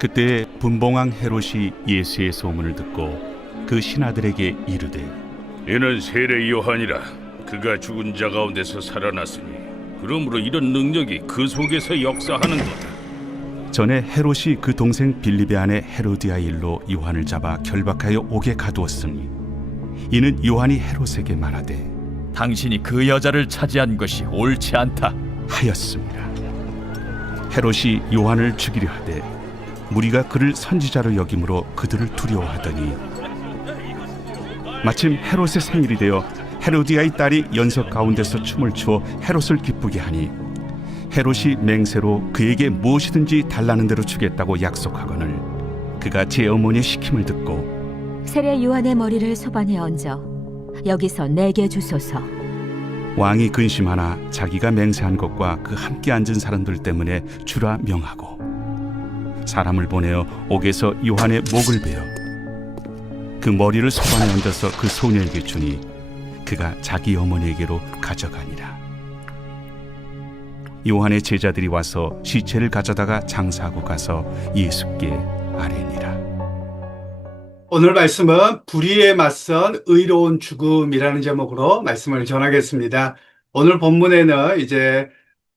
그때 분봉왕 헤롯이 예수의 소문을 듣고 그 신하들에게 이르되, 이는 세례 요한이라. 그가 죽은 자 가운데서 살아났으니 그러므로 이런 능력이 그 속에서 역사하는도다. 전에 헤롯이 그 동생 빌립의 아내 헤로디아 일로 요한을 잡아 결박하여 옥에 가두었으니, 이는 요한이 헤롯에게 말하되 당신이 그 여자를 차지한 것이 옳지 않다 하였습니다. 헤롯이 요한을 죽이려 하되 무리가 그를 선지자로 여김으로 그들을 두려워하더니, 마침 헤롯의 생일이 되어 헤로디아의 딸이 연석 가운데서 춤을 추어 헤롯을 기쁘게 하니, 헤롯이 맹세로 그에게 무엇이든지 달라는 대로 주겠다고 약속하거늘 그가 제 어머니의 시킴을 듣고 세례 요한의 머리를 소반에 얹어 여기서 내게 주소서. 왕이 근심하나 자기가 맹세한 것과 그 함께 앉은 사람들 때문에 주라 명하고 사람을 보내어 옥에서 요한의 목을 베어 그 머리를 소반에 얹어서 그 소녀에게 주니 그가 자기 어머니에게로 가져가니라. 요한의 제자들이 와서 시체를 가져다가 장사하고 가서 예수께 아뢰니라. 오늘 말씀은 불의에 맞선 의로운 죽음이라는 제목으로 말씀을 전하겠습니다. 오늘 본문에는 이제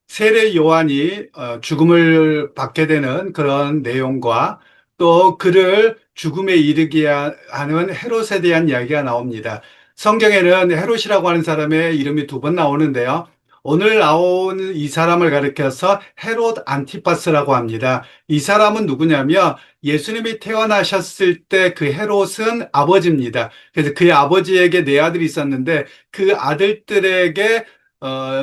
세례 요한이 죽음을 받게 되는 그런 내용과 또 그를 죽음에 이르게 하는 헤롯에 대한 이야기가 나옵니다. 성경에는 헤롯이라고 하는 사람의 이름이 2번 나오는데요. 오늘 나온 이 사람을 가리켜서 헤롯 안티파스라고 합니다. 이 사람은 누구냐면 예수님이 태어나셨을 때 그 헤롯은 아버지입니다. 그래서 그의 아버지에게 4아들이 있었는데 그 아들들에게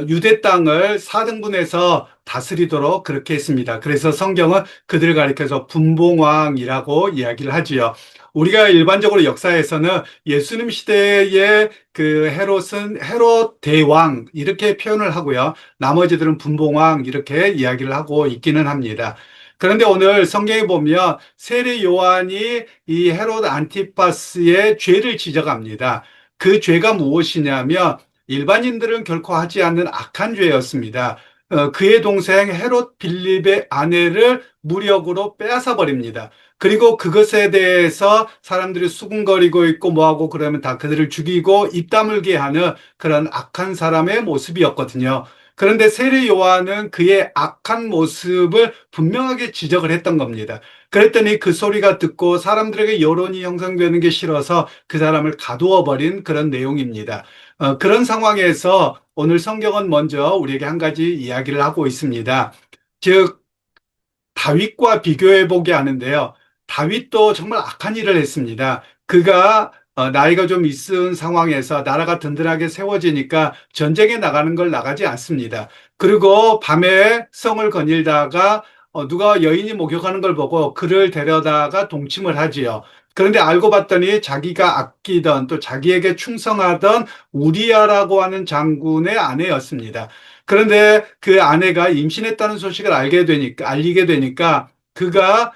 유대 땅을 4등분해서 다스리도록 그렇게 했습니다. 그래서 성경은 그들을 가리켜서 분봉왕이라고 이야기를 하지요. 우리가 일반적으로 역사에서는 예수님 시대의 그 헤롯은 헤롯 대왕 이렇게 표현을 하고요. 나머지들은 분봉왕 이렇게 이야기를 하고 있기는 합니다. 그런데 오늘 성경에 보면 세례 요한이 이 헤롯 안티파스의 죄를 지적합니다. 그 죄가 무엇이냐면 일반인들은 결코 하지 않는 악한 죄였습니다. 그의 동생 헤롯 빌립의 아내를 무력으로 빼앗아 버립니다. 그리고 그것에 대해서 사람들이 수군거리고 있고 뭐하고 그러면 다 그들을 죽이고 입 다물게 하는 그런 악한 사람의 모습이었거든요. 그런데 세례 요한은 그의 악한 모습을 분명하게 지적을 했던 겁니다. 그랬더니 그 소리가 듣고 사람들에게 여론이 형성되는 게 싫어서 그 사람을 가두어 버린 그런 내용입니다. 그런 상황에서 오늘 성경은 먼저 우리에게 한 가지 이야기를 하고 있습니다. 즉 다윗과 비교해 보게 하는데요. 다윗도 정말 악한 일을 했습니다. 그가 나이가 좀 있은 상황에서 나라가 든든하게 세워지니까 전쟁에 나가는 걸 나가지 않습니다. 그리고 밤에 성을 거닐다가 누가 여인이 목욕하는 걸 보고 그를 데려다가 동침을 하지요. 그런데 알고 봤더니 자기가 아끼던 또 자기에게 충성하던 우리아라고 하는 장군의 아내였습니다. 그런데 그 아내가 임신했다는 소식을 알리게 되니까 그가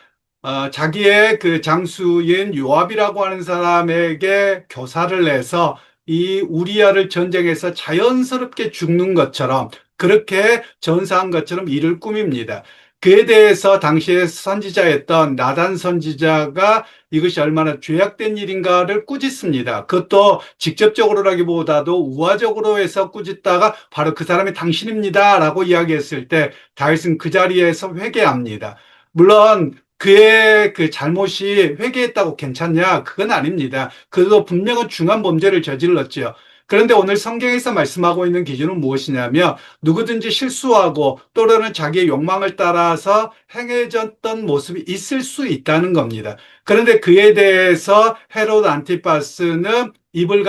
자기의 그 장수인 요압이라고 하는 사람에게 교사를 내서 이 우리아를 전쟁에서 자연스럽게 죽는 것처럼 그렇게 전사한 것처럼 일을 꾸밉니다. 그에 대해서 당시에 선지자였던 나단 선지자가 이것이 얼마나 죄악된 일인가를 꾸짖습니다. 그것도 직접적으로라기보다도 우화적으로 해서 꾸짖다가 바로 그 사람이 당신입니다 라고 이야기했을 때 다윗은 그 자리에서 회개합니다. 물론 그의 그 잘못이 회개했다고 괜찮냐? 그건 아닙니다. 그도 분명한 중한 범죄를 저질렀지요. 그런데 오늘 성경에서 말씀하고 있는 기준은 무엇이냐면 누구든지 실수하고 또는 자기의 욕망을 따라서 행해졌던 모습이 있을 수 있다는 겁니다. 그런데 그에 대해서 헤롯 안티파스는 입을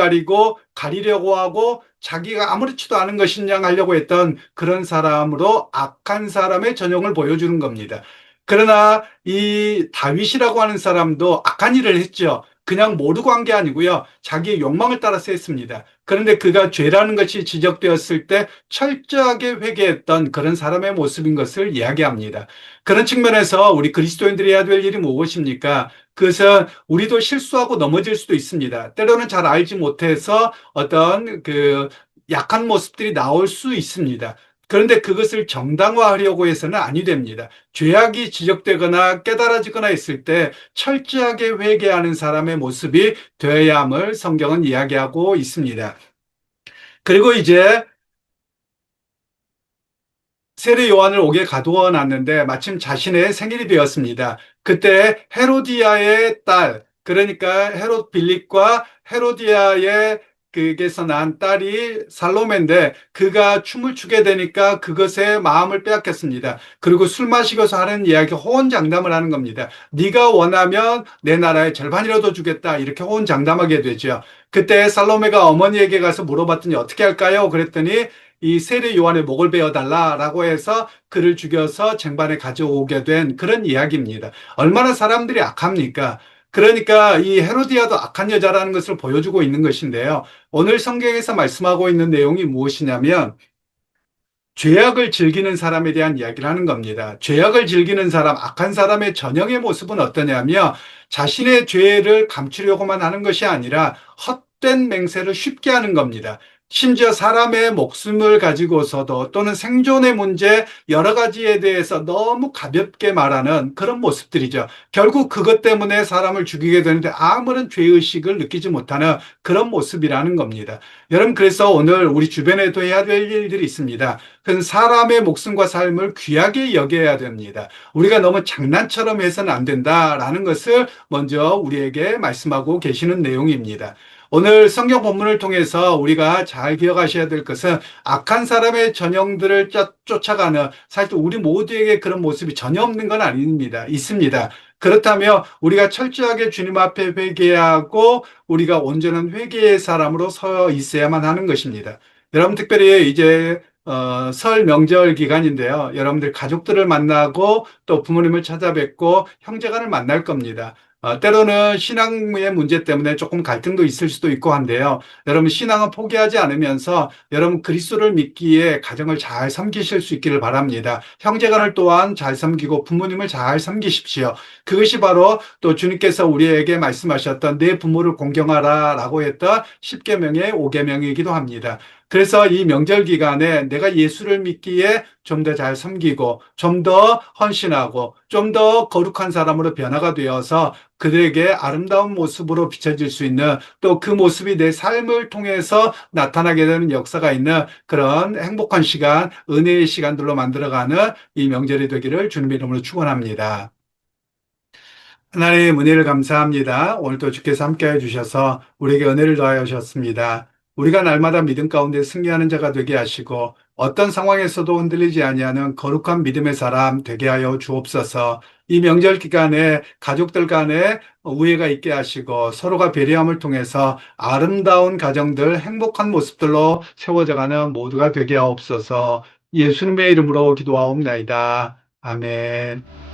가리려고 하고 자기가 아무렇지도 않은 것인 양 하려고 했던 그런 사람으로 악한 사람의 전형을 보여주는 겁니다. 그러나 이 다윗이라고 하는 사람도 악한 일을 했죠. 그냥 모르고 한 게 아니고요. 자기의 욕망을 따라서 했습니다. 그런데 그가 죄라는 것이 지적되었을 때 철저하게 회개했던 그런 사람의 모습인 것을 이야기합니다. 그런 측면에서 우리 그리스도인들이 해야 될 일이 무엇입니까? 그것은 우리도 실수하고 넘어질 수도 있습니다. 때로는 잘 알지 못해서 어떤 그 약한 모습들이 나올 수 있습니다. 그런데 그것을 정당화하려고 해서는 아니 됩니다. 죄악이 지적되거나 깨달아지거나 했을 때 철저하게 회개하는 사람의 모습이 되어야 함을 성경은 이야기하고 있습니다. 그리고 이제 세례 요한을 옥에 가두어 놨는데 마침 자신의 생일이 되었습니다. 그때 헤로디아의 딸, 그러니까 헤롯 빌립과 헤로디아의 그게서 난 딸이 살로메인데 그가 춤을 추게 되니까 그것에 마음을 빼앗겼습니다. 그리고 술 마시고서 하는 이야기 호언장담을 하는 겁니다. 네가 원하면 내 나라의 절반이라도 주겠다 이렇게 호언장담하게 되죠. 그때 살로메가 어머니에게 가서 물어봤더니 어떻게 할까요? 그랬더니 이 세례 요한의 목을 베어달라라고 해서 그를 죽여서 쟁반에 가져오게 된 그런 이야기입니다. 얼마나 사람들이 악합니까? 그러니까 이 헤로디아도 악한 여자라는 것을 보여주고 있는 것인데요. 오늘 성경에서 말씀하고 있는 내용이 무엇이냐면 죄악을 즐기는 사람에 대한 이야기를 하는 겁니다. 죄악을 즐기는 사람, 악한 사람의 전형의 모습은 어떠냐면 자신의 죄를 감추려고만 하는 것이 아니라 헛된 맹세를 쉽게 하는 겁니다. 심지어 사람의 목숨을 가지고서도 또는 생존의 문제 여러 가지에 대해서 너무 가볍게 말하는 그런 모습들이죠. 결국 그것 때문에 사람을 죽이게 되는데 아무런 죄의식을 느끼지 못하는 그런 모습이라는 겁니다. 여러분, 그래서 오늘 우리 주변에도 해야 될 일들이 있습니다. 그건 사람의 목숨과 삶을 귀하게 여겨야 됩니다. 우리가 너무 장난처럼 해서는 안 된다라는 것을 먼저 우리에게 말씀하고 계시는 내용입니다. 오늘 성경 본문을 통해서 우리가 잘 기억하셔야 될 것은 악한 사람의 전형들을 쫓아가는, 사실 우리 모두에게 그런 모습이 전혀 없는 건 아닙니다. 있습니다. 그렇다면 우리가 철저하게 주님 앞에 회개하고 우리가 온전한 회개의 사람으로 서 있어야만 하는 것입니다. 여러분, 특별히 이제 설 명절 기간인데요. 여러분들 가족들을 만나고 또 부모님을 찾아뵙고 형제간을 만날 겁니다. 때로는 신앙의 문제 때문에 조금 갈등도 있을 수도 있고 한데요. 여러분, 신앙은 포기하지 않으면서 여러분 그리스도를 믿기에 가정을 잘 섬기실 수 있기를 바랍니다. 형제간을 또한 잘 섬기고 부모님을 잘 섬기십시오. 그것이 바로 또 주님께서 우리에게 말씀하셨던 내 부모를 공경하라 라고 했던 10계명의 5계명이기도 합니다. 그래서 이 명절 기간에 내가 예수를 믿기에 좀 더 잘 섬기고 좀 더 헌신하고 좀 더 거룩한 사람으로 변화가 되어서 그들에게 아름다운 모습으로 비춰질 수 있는, 또 그 모습이 내 삶을 통해서 나타나게 되는 역사가 있는 그런 행복한 시간, 은혜의 시간들로 만들어가는 이 명절이 되기를 주님의 이름으로 축원합니다. 하나님의 은혜를 감사합니다. 오늘도 주께서 함께해 주셔서 우리에게 은혜를 더하여 주셨습니다. 우리가 날마다 믿음 가운데 승리하는 자가 되게 하시고 어떤 상황에서도 흔들리지 아니하는 거룩한 믿음의 사람 되게 하여 주옵소서. 이 명절 기간에 가족들 간에 우애가 있게 하시고 서로가 배려함을 통해서 아름다운 가정들, 행복한 모습들로 세워져가는 모두가 되게 하옵소서. 예수님의 이름으로 기도하옵나이다. 아멘.